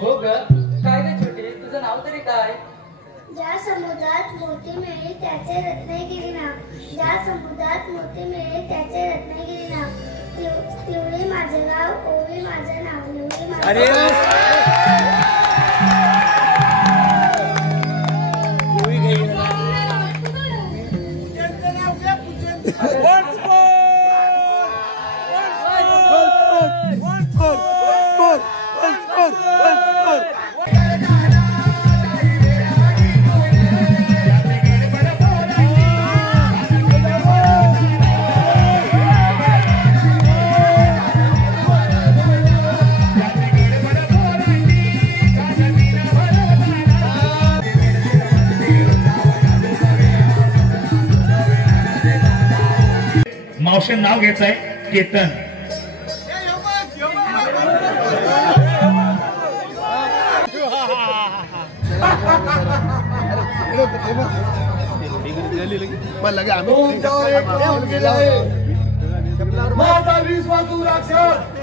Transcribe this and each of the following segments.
हो ग, काय ग छोटे, तुझं नाव तरी काय? ज्या समुद्रात मोती मिळे त्याचे रत्नागिरी नाव. ज्या समुद्रात मोती मिळे त्याचे रत्नागिरी नाव. पिवळी माझे गाव, ओळी माझं नाव. निवळी माझे मावशी नाव घ्यायचं आहे केतन. माझा विश्वास तू राक्षस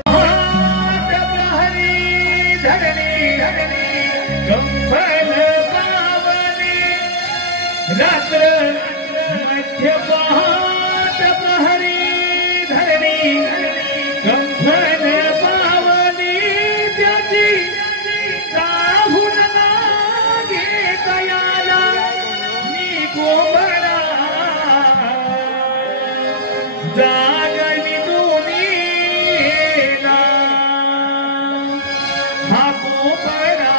रात्र मध्य पहाट प्रहरी धरणी कंफन पावनी त्याची चाहून नागे कयाला मी कोबडा जागणी दोन्हीला हा कोबडा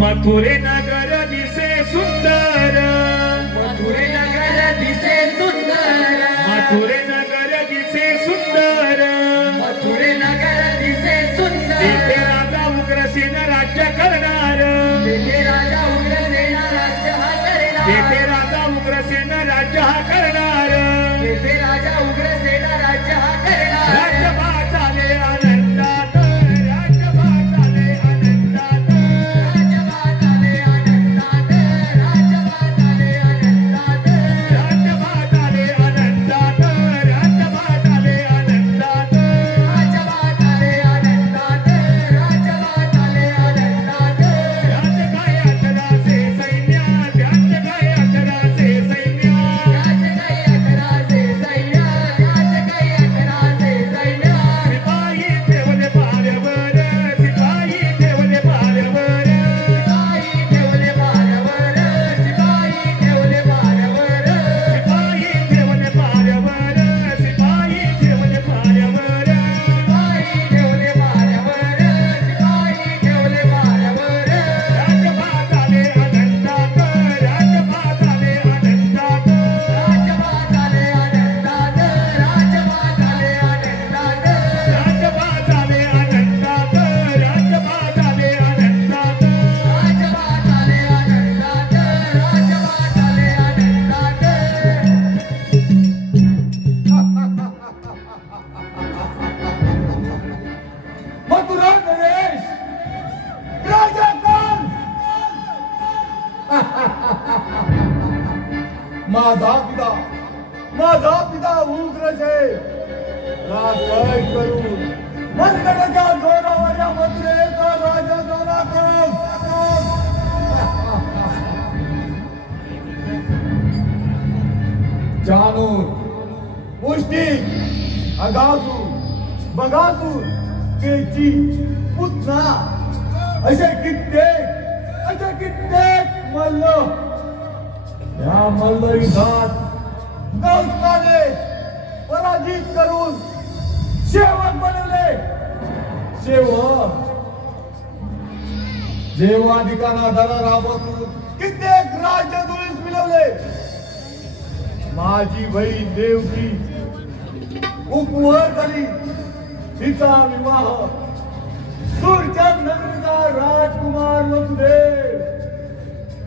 मथुरे नगर दिसे सुंदर, मथुरे नगर दिसे सुंदर, मथुरे नगर दिसे सुंदर, मथुरे नगर दिसे सुंदर. तेथे राजा उग्रसेन राज्य करणार, तेथे राजा उग्रसेन राज्य हा करणार, तेथे राजा उग्रसेन राज्य हा करणार, तेथे राजा उग्रसेन राज्य हा करणार. राज्यभा झाले आनंदात, राज्यभा झाले आनंदात, राज्यभा झाले करून मनगटाच्या जोरावर या मथुरेचा राजा जोरा करून जानूर मुष्टी अगासूर बगासूर केची पुतना असे कित्येक मल्ल या मल्ल युद्धात गौतमाने पराजित करून सेवक बनवले. सेवक देवाधिकांना दरा राबवून कित्येक राज्य धुळीस मिळवले. माझी बहीण देवकी उपवर झाली. तिचा विवाह सूरचंद नगरीचा राजकुमार वसुदेव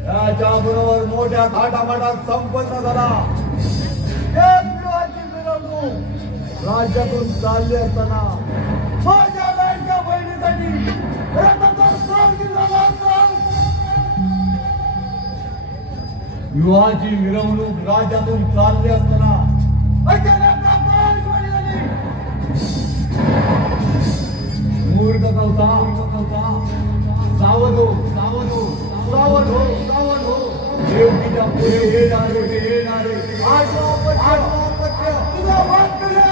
त्याच्या बरोबर मोठ्या थाटामाटात संपन्न झाला. एक विवाहाची मिरवणूक राज्यातून चालली असताना माझ्या लाडक्या बहिणीसाठी रथाचा स्वागत झाला. विवाहाची मिरवणूक राज्यातून चालली असताना अचानक आकाशवाणी झाली. मूर्ख कौता सावध हो देवकीच्या पुढे येणारे तुला वाद करे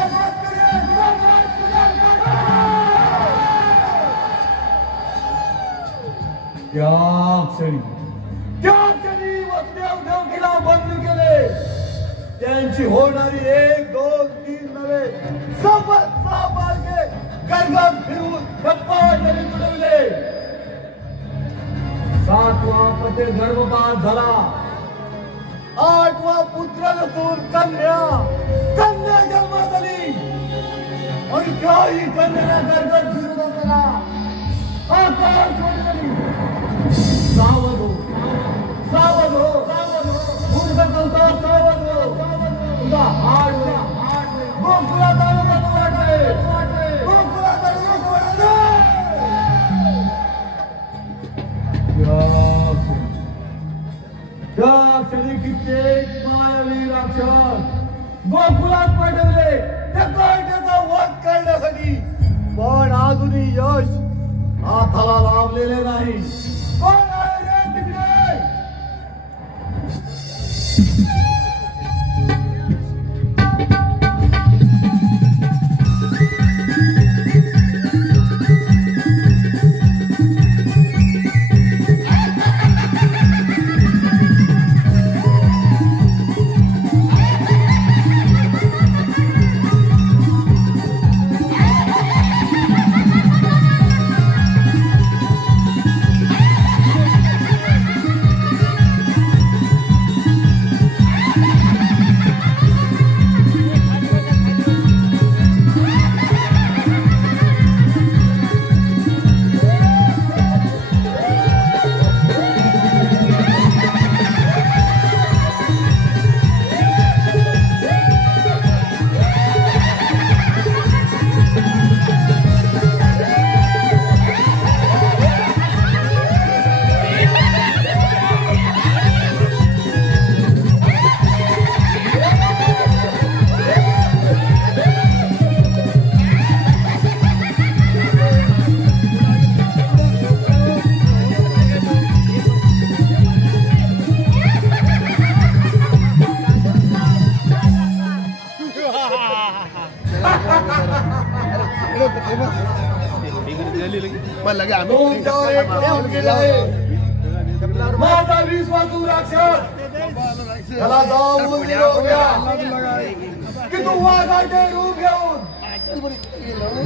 त्या क्षणी वसुदेव देवकीला बंद केले. त्यांची होणारी 1, 2, 3 नव्हे 6 मार्गे गरगत फिरून गप्पा तुडवले. 7वा पती गर्भपात झाला. 8वा पुत्र नसून कन्या जन्मात आली. आणि त्याही कन्याला गरगत फिरून असताना आकाश सोडली. सावध हो मूर्ख कौता सावध हो. तुझा हाड गोकुळात नको वाटले. त्या क्षणी कित्येक मायावी राक्षस गोकुळात पाठवले त्या काट्याचा वध करण्यासाठी. पण अजूनही यश हाताला लाभलेले नाही. कोण आहे रे तिकडे? माझा विश्वासू राक्षस त्याला जाऊन की तू वाघाचे रूप घेऊन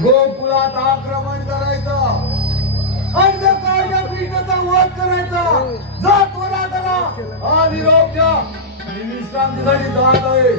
गोकुळात आक्रमण करायचं आणि त्या काळ्या पीठाचा वध करायचा. जात वरा त्याला हा निरोप द्या. मी विश्रांतीसाठी जात आहे.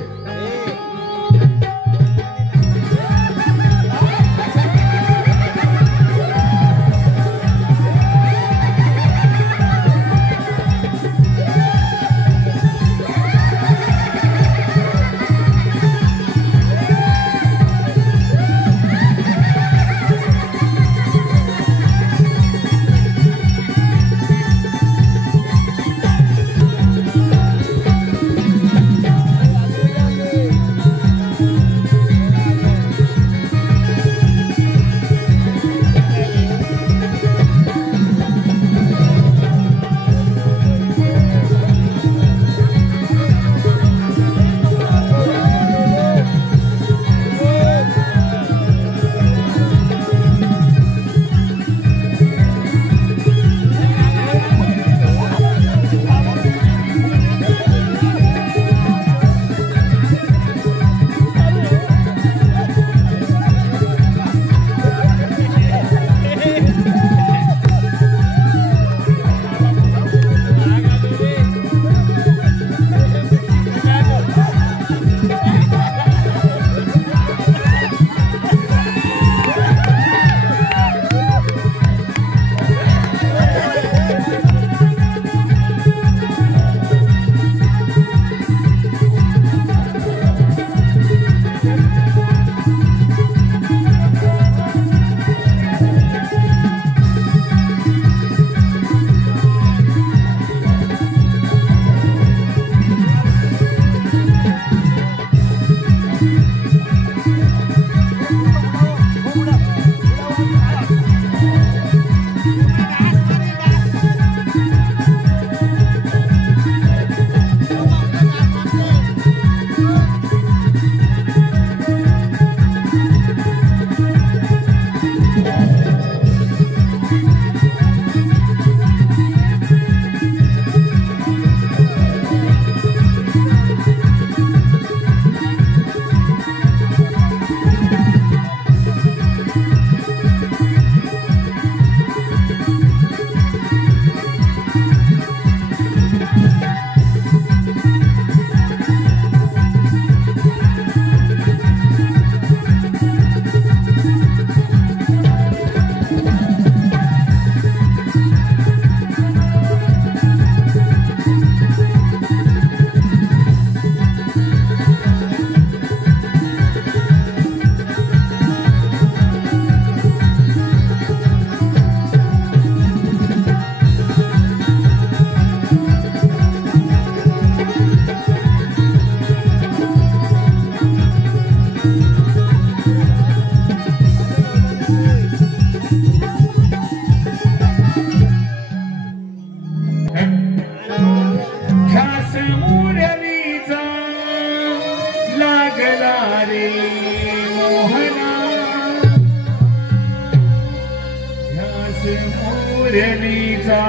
मुरलीचा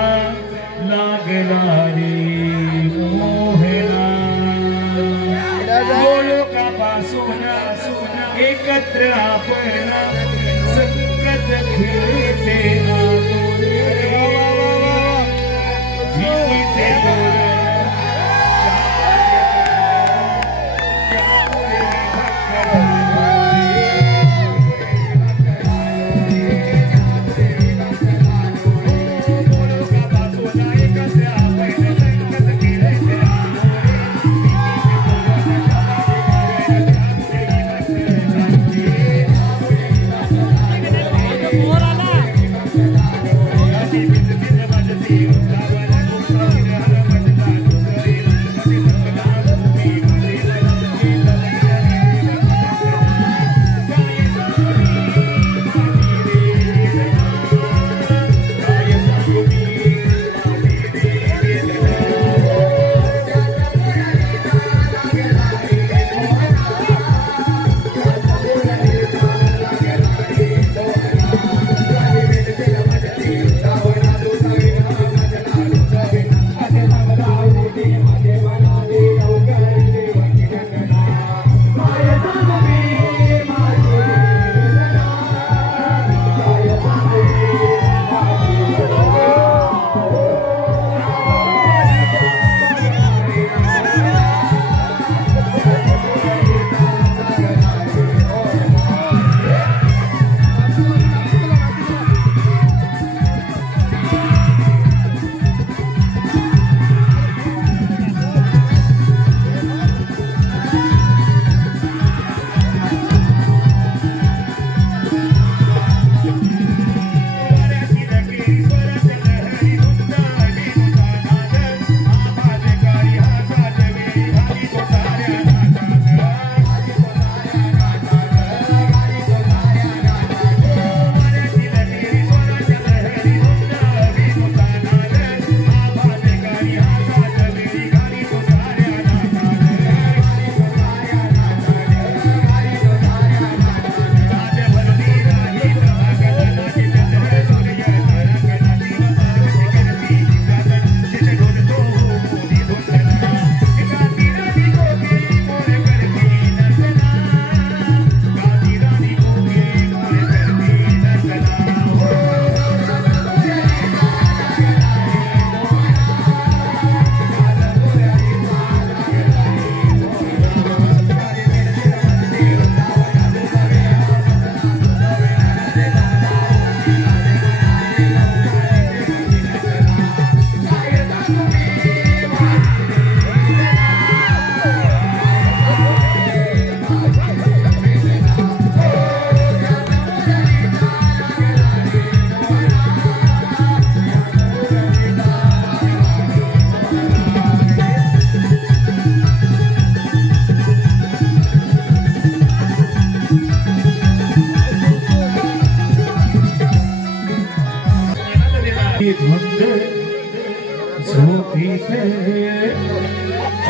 लागला रे मोहना गोलोकापासून एकत्र आपण संगत खेळते आगोरे जीविते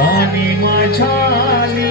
आणि माझ्याली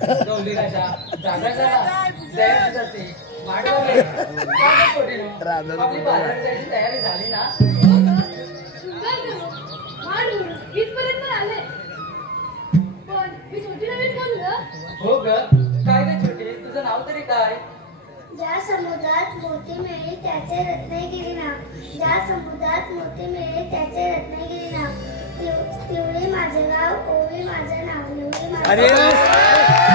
गवली राजा जागा झाला तयारी जाते माडवले आपली बाजारात जायची तयारी झाली ना इथपर्यंत आले पण मी छोटी नवीन कोण ग हो ग काय ग छोटी तुझं नाव तरी काय ज्या समुद्रात मोती मिळे त्याचे रत्नागिरी नाव ज्या समुद्रात मोती मिळे त्याचे रत्नागिरी नाव पिवळे माझे गाव ओवी माझं नाव निवळे माझे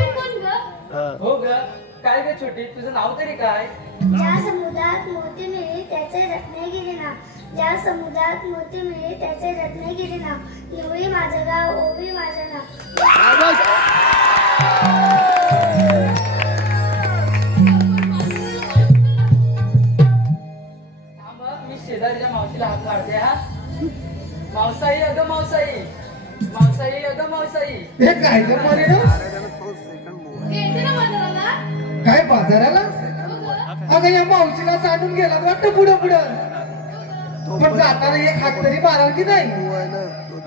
हो ग काय ग छोटी तुझं नाव तरी काय ज्या समुद्रात मोती मिळे त्याचे रत्नागिरी नाव ज्या समुद्रात मोती मिळे त्याचे रत्नागिरी नाव निवळी माझं गाव ओवी माझं नाव थांब मी शेजारच्या मावशीला हात काढते हा मावसाई अगं मावसाई मावसाई अगं मावसाई हे काय ग पोरीनो? येते ना बाजाराला काय बाजाराला अगं या मावशीला सांडून गेला वाटतं पुढं पुढं पण जाताना एक हात तरी माराल की नाही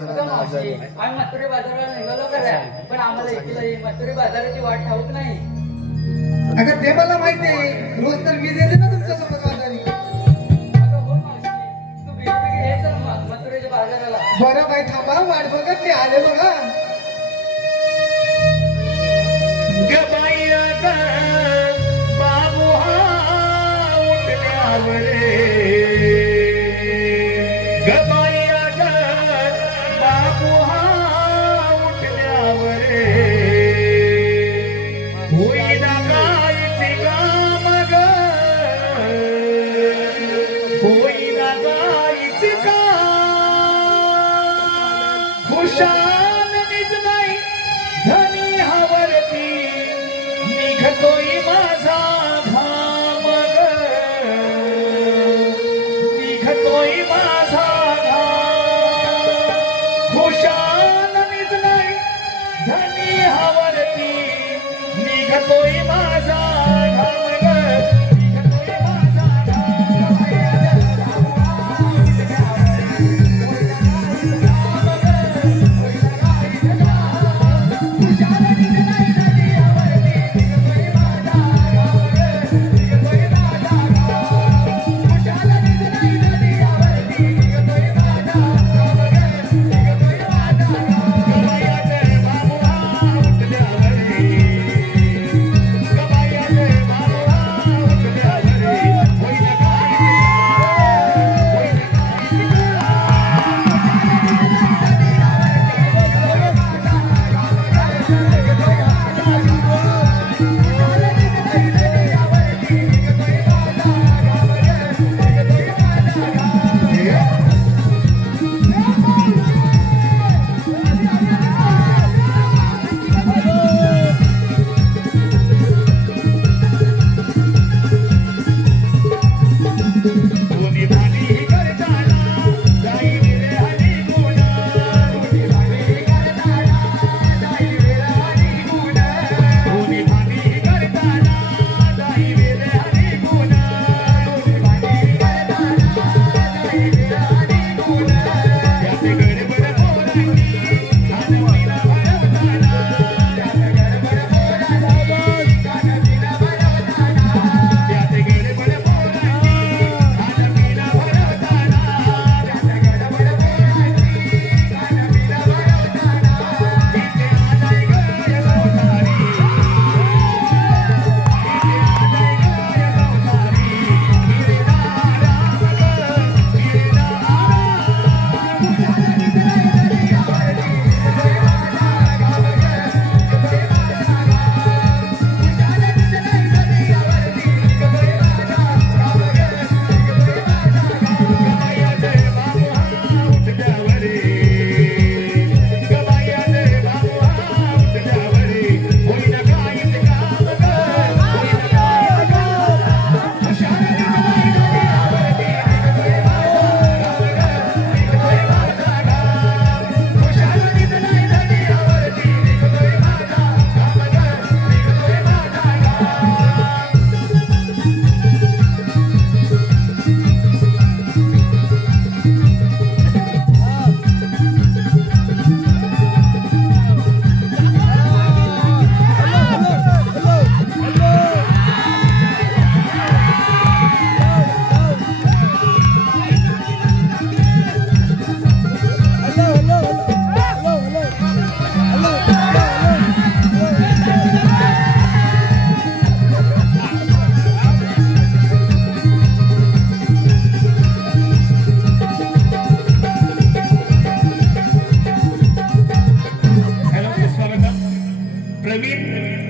अगं मावशी आम्ही मथुरे बाजाराला निघालो करा पण आम्हाला इकडे मथुरे बाजाराची वाट ठाऊक नाही अगं ते मला माहिती आहे रोज तर वीज येते ना तुमच्यासोबत बाजारी अगं हो मावशी तू बिलबिल घे चल मग मथुरेच्या बाजाराला बरं बाई थांबा वाट बघत मी आले बघा गबाईचा बाबू हा उठल्यावर गबाईचा बाबू हा उठल्यावर होईना कायची काम ग होईना कायची काम खुशाल नीच नाही धनी हवरती निघतोय माझा घाम ग निघतोय माझा घाम खुशाल नीच नाही धनी हवरती निघतोय माझा घाम ग निघतोय माझा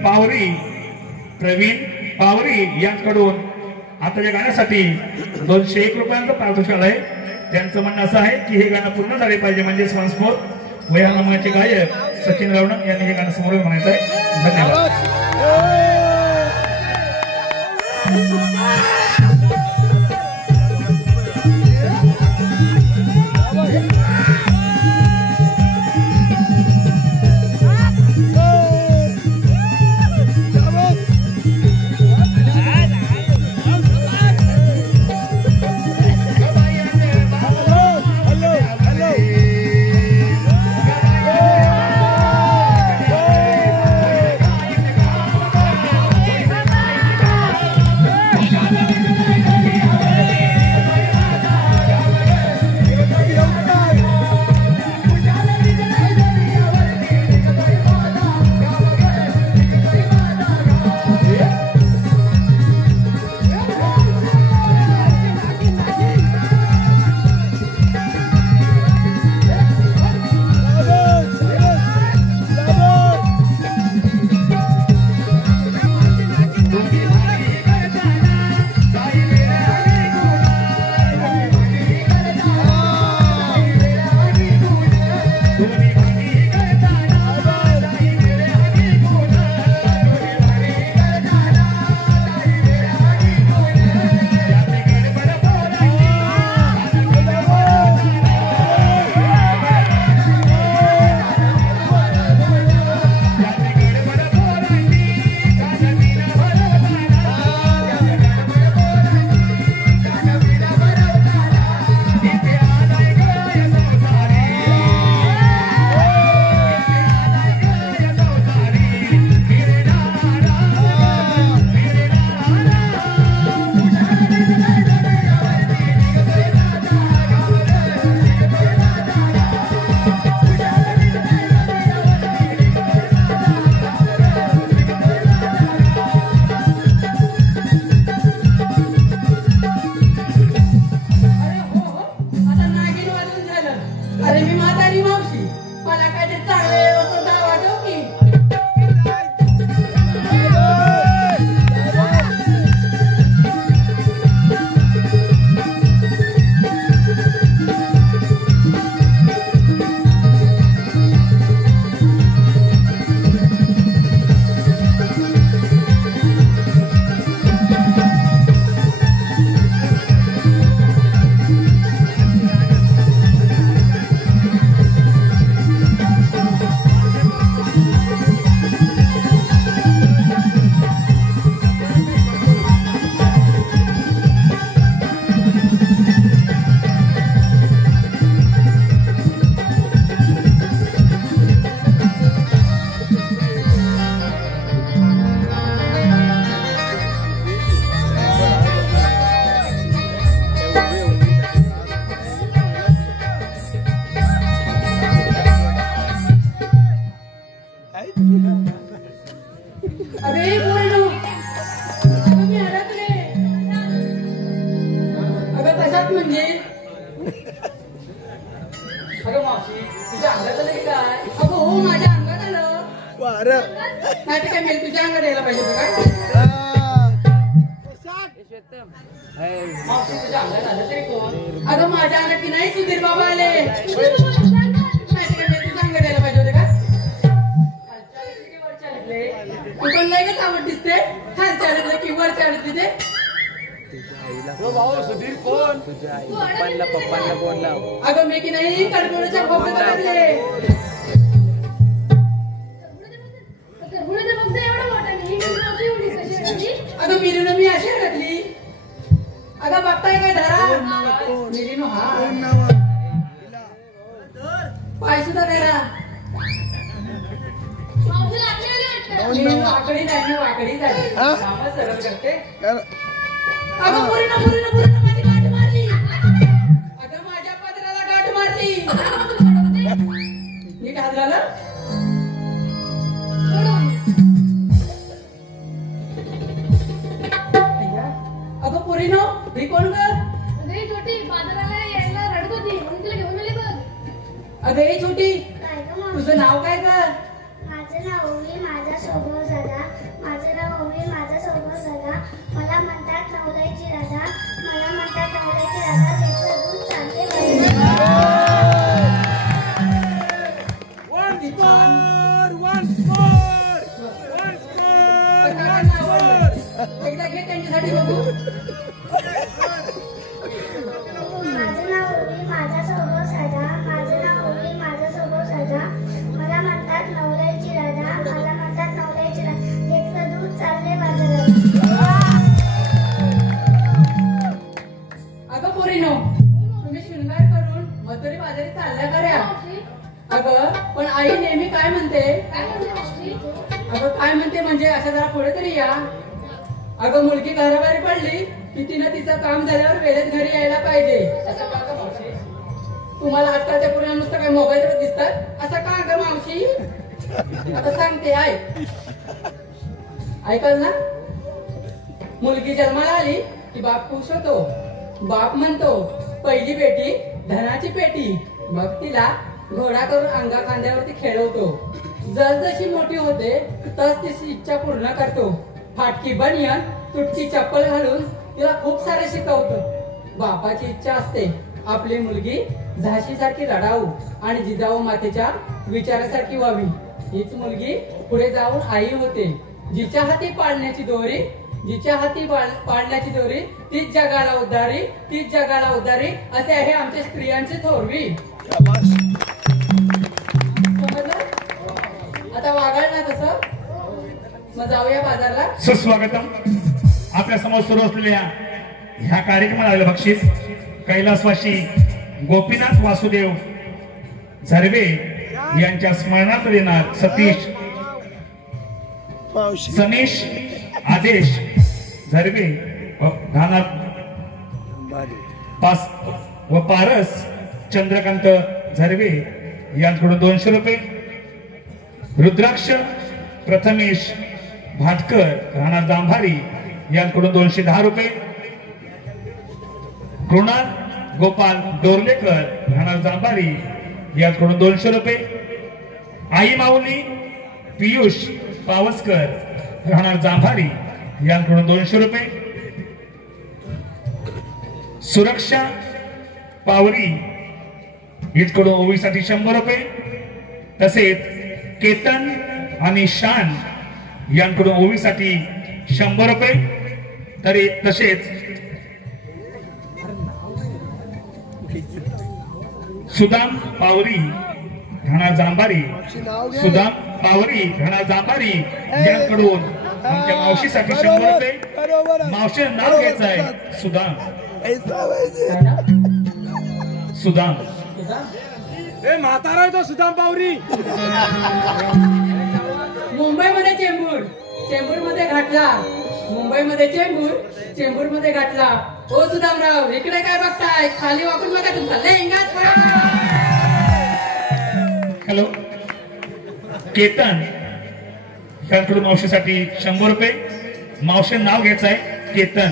प्रवीण पावरी यांकडून आताच्या गाण्यासाठी 201 रुपयांचं पारितोषिक आहे. त्यांचं म्हणणं असं आहे की हे गाणं पूर्ण झाले पाहिजे म्हणजे वंसमोर वया नामाचे गायक सचिन रावणक यांनी हे गाणं समोर म्हणायचं आहे. धन्यवाद. म्हणजे अगं मावशी तुझ्या अंगात आलं की काय? अगं हो माझ्या अंगात आलं. नाही तर काय मी तुझ्या अंगात यायला पाहिजे होतं का? मावशी तुझ्या अंगात आलं तरी कोण? अगं माझ्या अंगात की नाही सुधीर बाबा आले. नाही तर काय मी तुझ्या अंगात यायला पाहिजे होते का? खालच्या आले की वरच्या आले? तू पण नाही का चावट दिसते खालच्या आले की वरच्या आले तिथे. सुधीर कोण? पप्पांना फोन लाव. अगं मी की नाही कडकोडच्या खोक्यात घातले. अगं मिरीनं मी अशी घातली. अगं बघताय काय धरा मिरीनो हा पाय सुद्धा करा. वाकडी नाही मी वाकडी झाली. कामं सरळ करते. अगं पुरीनं माझी गाठ मारली. अगं माझ्या पदराला गाठ मारली. नीट हात घाला. अगं पुरीनो ही कोण ग? अगं हे छोटी काय गं मावशी? तुझं नाव काय ग? माझं नाव ओवी, माझा स्वभाव साधा, एकदा घे त्यांच्यासाठी बघू. माझं नाव ओवी, माझा स्वभाव साधा. माझं नाव ओवी, माझा स्वभाव साधा. मला म्हणतात नवऱ्याची राधा, मला म्हणतात नवऱ्याची राधा. घेतलं दूध चालले बाजारात. अगं पोरीनो, तुम्ही शृंगार करून मथुरी बाजारी चालल्या कऱ्या. अगं पण आई नेहमी काय म्हणते? अगं काय म्हणते म्हणजे असं जरा पुढे तरी या. अगं मुलगी घराबाहेर पडली की तिनं तिचं काम झाल्यावर वेळेत घरी यायला पाहिजे. असं का गं मावशी? तुम्हाला आजकालच्या पुण्या नुसतं काय मोबाईलवर दिसतात असं का गं मावशी? आता सांगते ऐकल ना. मुलगी जन्माला आली की बाप खुश होतो. बाप म्हणतो पहिली बेटी धनाची पेटी. मग तिला घोडा करून अंगा खांद्यावरती खेळवतो. जसजशी मोठी होते तस तिची इच्छा पूर्ण करतो. फाटकी बनियन तुटकी चप्पल घालून तिला खूप सारे शिकवतो. बापाची इच्छा असते आपली मुलगी झाशीसारखी रडावू आणि जिजाऊ मातेच्या विचारासारखी व्हावी. हीच मुलगी पुढे जाऊन आई होते. जिच्या हाती पाळण्याची दोरी, जिच्या हाती पाळण्याची दोरी तीच जगाला उद्धारी, तीच जगाला उद्धारी असे आहे आमच्या स्त्रियांचे थोरवी. आता वागाळ ना तसं. मग जाऊया बाजारला. सुस्वागतम. आपल्या समोर सुरू असलेल्या ह्या कार्यक्रमाला आलेलं बक्षीस कैलासवासी गोपीनाथ वासुदेव झरवे यांच्या स्मरणार्थ देणार सतीश सनेश आदेश झरवे राहणार पारस चंद्रकांत झरवे यांच्याकडून 200 रुपये. रुद्राक्ष प्रथमेश भाटकर राहणार जांभारी यांच्याकडून 210 रुपये. कृणाल गोपाल डोरलेकर राहणार जांभारी यांच्याकडून 200 रुपये. आई माऊली पियुष पावसकर राहणार जांभारी यांच्याकडून 200 रुपये. सुरक्षा पावरी यांच्याकडून ओवीसाठी 100 रुपये. तसेच केतन आणि शान यांकडून ओवीसाठी 100 रुपये. तरी तसेच सुदाम पावरी राहणार जांभारी, सुदाम पावरी राहणार जांभारी यांकडून आमच्या मावशीसाठी 100 रुपये. मावशी नाव घ्यायचं आहे सुदाम. सुदाम म्हातारा तो सुदाम पावरी. मुंबईमध्ये चेंबूर, चेंबूर मध्ये घातला. मुंबईमध्ये चेंबूर, चेंबूर मध्ये घातला. ओ सुदामराव इकडे काय बघताय? खाली वाकून बघा तुमचा लेंगाच. हॅलो. केतन यांकडून मावशीसाठी 100 रुपये. मावशी नाव घ्यायचं आहे केतन.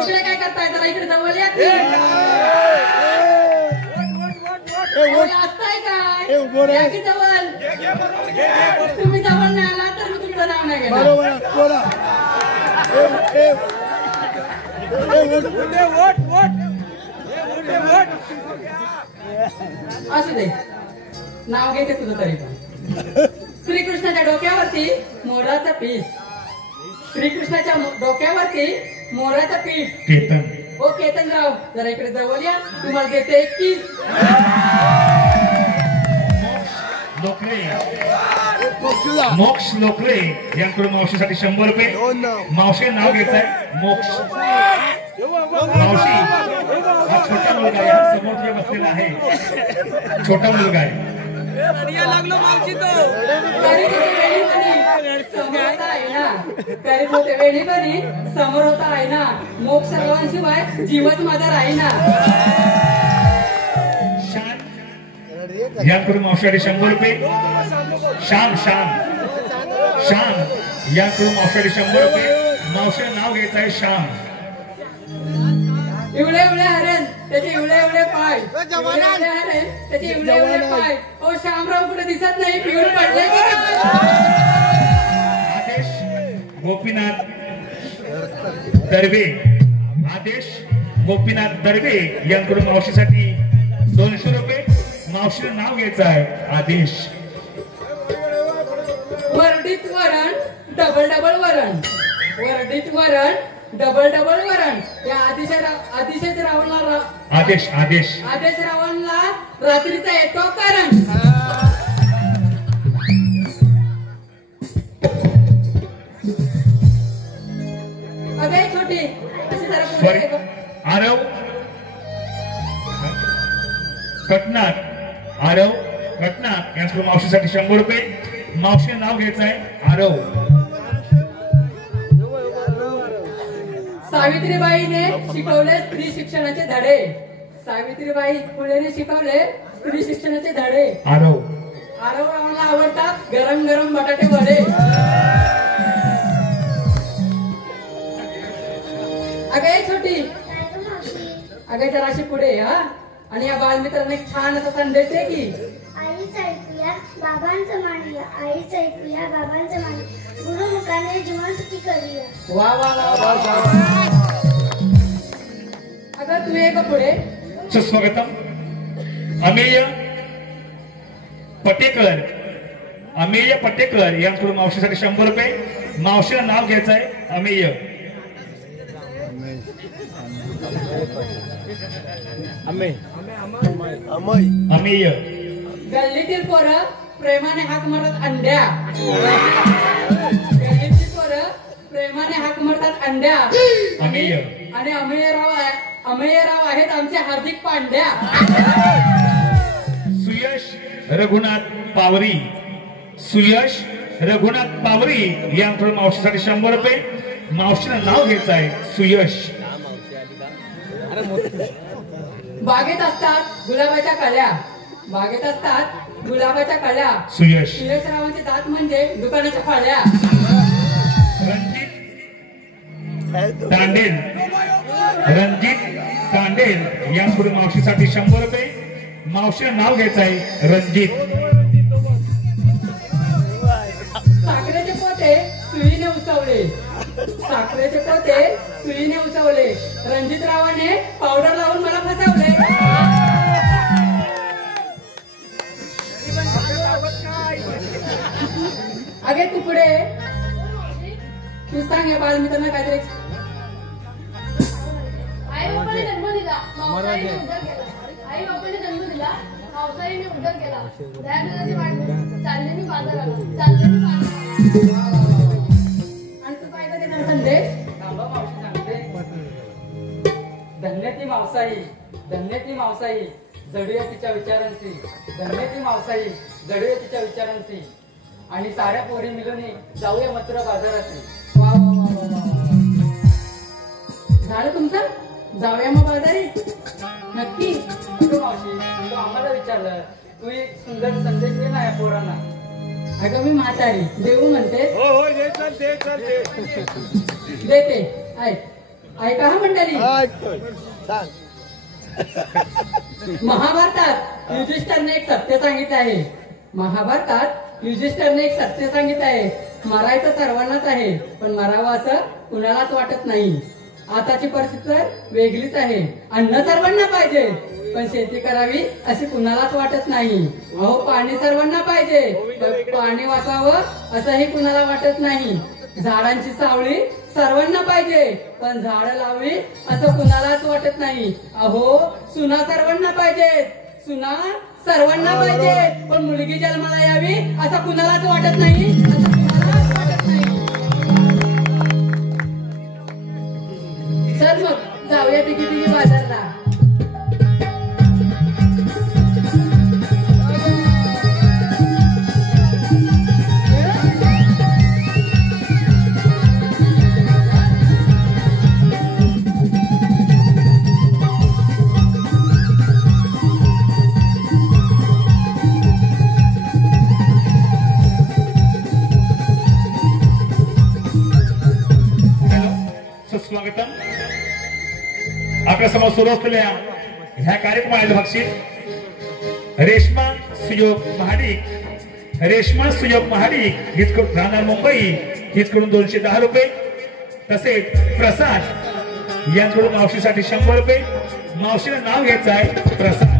इकडे काय करताय? जरा इकडे जवळ या. असताय काय या की जवळ? तुम्ही जवळ नाही आला तर मी तुमचं नाव नाही घेणार. असू दे, नाव घेते तुझं तरी पण. श्रीकृष्णाच्या डोक्यावरती मोराचा पीस, श्रीकृष्णाच्या डोक्यावरती मोराचा पीस. केतन. ओ केतनराव जरा इकडे जवळ या, तुम्हाला देते 21. मोक्ष लोकरे यांकडून मावशीसाठी 100 रुपये. मावशी नाव घ्यायचं आहे मोक्ष. मावशी हा छोटा मुलगा आहे, समोर जे बसलेला आहे छोटा मुलगा आहे. समोर होता आहे ना. मोक्ष सर्वांशिवाय जीवच माझा राहीना. यांकडून मावशीसाठी 100 रुपये. श्याम श्याम श्याम यांकडून मावशीसाठी 100 रुपये. मावशी नाव घ्यायचं आहे श्याम. इवळे इवळे हरण त्याचे इवळे इवळे पाय, इवळे इवळे हरण त्याचे इवळे इवळे पाय. ओ श्यामराव कुठे दिसत नाही, पिऊन पडले की काय? आदेश गोपीनाथ दर्वे, आदेश गोपीनाथ दर्वे यांकडून मावशीसाठी 200 रुपये. मावशीचं नाव घ्यायचं आहे आदेश. वर्दीत वरण डबल डबल वरण, वर्दीत वरण डबल डबल वरण. या आदेश रावणला आदेश आदेश आदेश रावणला रात्रीचा येतो कारण. अगे छोटी अशी जरा पुढे सॉरी ये गं. आरव कटनार, आरव कटनार यांच्याकडून मावशीसाठी 100 रुपये. मावशीने नाव घ्यायचं आहे आरव. सावित्रीबाईने शिकवले स्त्री शिक्षणाचे धडे. सावित्रीबाई फुलेने शिकवले स्त्री शिक्षणाचे धडे. आरव आरव रावणला आवडतात गरम गरम बटाटे वडे. अगे छोटी काय गं मावशी? अगे जराशी पुढे ये, हा. आणि या बालमित्रांना एक छान असा संदेश दे की आईच ऐकूया बाबांचं मानूया, आईच ऐकूया बाबांचं मानूया, गुरुमुखाने जीवन सुखी करूया. वा वा वा वा वा. अगं तू ये का पुढे. सुस्वागतम. अमेय पटेकर, अमेय पटेकर यांच्याकडून मावशीसाठी 100 रुपये. मावशीला नाव घ्यायचं आहे अमेय. अमेय गल्लीतील पोरं प्रेमाने हाक मारतात अंड्या. गल्लीतील पोरं प्रेमाने हाक मारतात अंड्या. अमेय आणि अमेयराव आहेत आमचे हार्दिक पांड्या. सुयश रघुनाथ पावरी, सुयश रघुनाथ पावरी यांकडून मावशीसाठी 100 रुपये. मावशीला नाव घ्यायचं आहे सुयश. बागेत असतात गुलाबाच्या कळ्या, बागेत असतात गुलाबाच्या कळ्या. सुयश सुयशरावांचे दात म्हणजे दुकानाच्या फळ्या. रणजित तांडेल, रणजित तांडेल यांकडून मावशीसाठी 100 रुपये. मावशीला नाव घ्यायचं आहे रणजित. साखरेचे पोते सुईने उसवले, साखरेचे पोते सुईने उसवले. रणजितरावाने पावडर लावून मला फसवले. अगे तू पुढे तू सांग या बालमित्रांना काहीतरी. आई बापाने जन्म दिला, मावसाईने उदर केला. आई बापाने जन्म दिला, मावसाईने उदर केला. दयानंदाची वाट चालले मी बाजाराला, चालले मी बाजाराला. आणि तू काय का देणार संदेश. थांबा मावशी सांगते. धन्य ती मावसाई, धन्य ती मावसाई, जडूया तिच्या विचारांची. धन्य ती मावसाई, जडूया तिच्या विचारांची. आणि साऱ्या पोरी मिळून जाऊया मथुरा बाजाराची. वा वा वा वा वा वा. झालं तुमचं. जाऊया मग बाजारी. नक्की. अगं मावशी तू आम्हाला विचारलं, तू एक सुंदर संदेश दे ना या पोरांना. अगं मी म्हातारी देऊ म्हणते. देते ऐक. ऐका हा मंडळी. महाभारतात युधिष्ठिरने एक सत्य सांगितलं आहे. महाभारतात युधिष्ठिरने एक सत्य सांगितलं आहे. मरायचं सर्वांनाच आहे, पण मरावं असं कुणालाच वाटत नाही. आताची परिस्थिती तर वेगळीच आहे. अन्न सर्वांना पाहिजे, पण शेती करावी अशी कुणालाच वाटत नाही. अहो पाणी सर्वांना पाहिजे, पण पाणी वाचावं असंही कुणाला वाटत नाही. झाडांची सावळी सर्वांना पाहिजे, पण झाडं लावावी असं कुणालाच वाटत नाही. अहो सुना सर्वांना पाहिजेत, सुना सर्वांना पाहिजे, पण मुलगी जन्माला यावी असं कुणालाच वाटत नाही. असं कुणालाच वाटत नाही. चल मग जाऊया तिघी तिघी बाजारला. स्वागतम. आपल्या समोर सुरू असलेल्या ह्या कार्यक्रमाला बक्षीस रेश्मा सुयोग महाडिक, रेश्मा सुयोग महाडिक हिचकडून राहणार मुंबई हिचकडून 210 रुपये. तसेच प्रसाद यांकडून मावशीसाठी 100 रुपये. मावशीला नाव घ्यायचं आहे प्रसाद.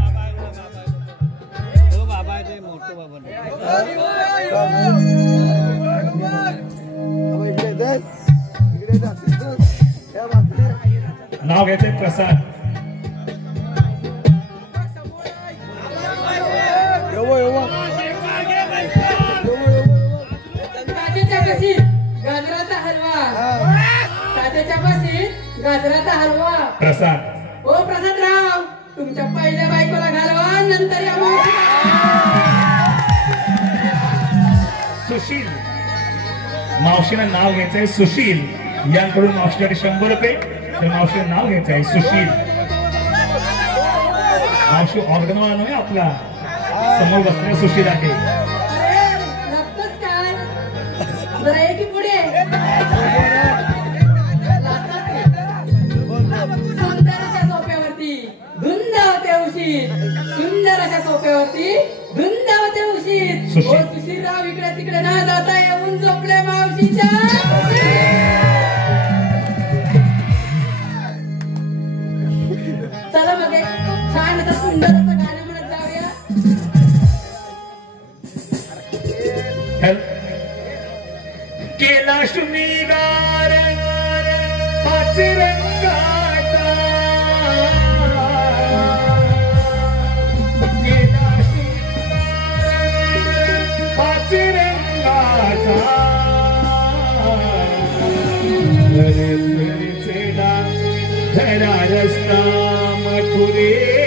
नाव घ्यायचंय प्रसाद. काचेच्या पाशी गाजराचा हलवा. काचेच्या पाशी गाजराचा हलवा. प्रसाद. ओ प्रसादराव, तुमच्या पहिल्या बायकोला घालवा, नंतर या मावशीला. सुशील. मावशीनं नाव घ्यायचंय सुशील. यांकडून मावशीसाठी 100 रुपये. तर मावशीनं नाव घ्यायचंय सुशील. मावशी ऑर्गनवाला नव्हे आपला, समोर बसलेला सुशील आहे. अरे, लागतंच काय? जरा ये की पुढे. सुंदर अशा सोप्यावरती धुंद होते उशीर. सुंदर अशा सोप्यावरती धुंद होते उशीर. सुशील. ओ सुशीलराव, इकडे तिकडे न जाता येऊन झोपले मावशीच्या. चला मग एक छान असं सुंदर असं गाणं म्हणत जाऊया. केला शृंगार पाच रंगाचा. केला शृंगार पाच रंगाचा. घरा रस्ता मथुरे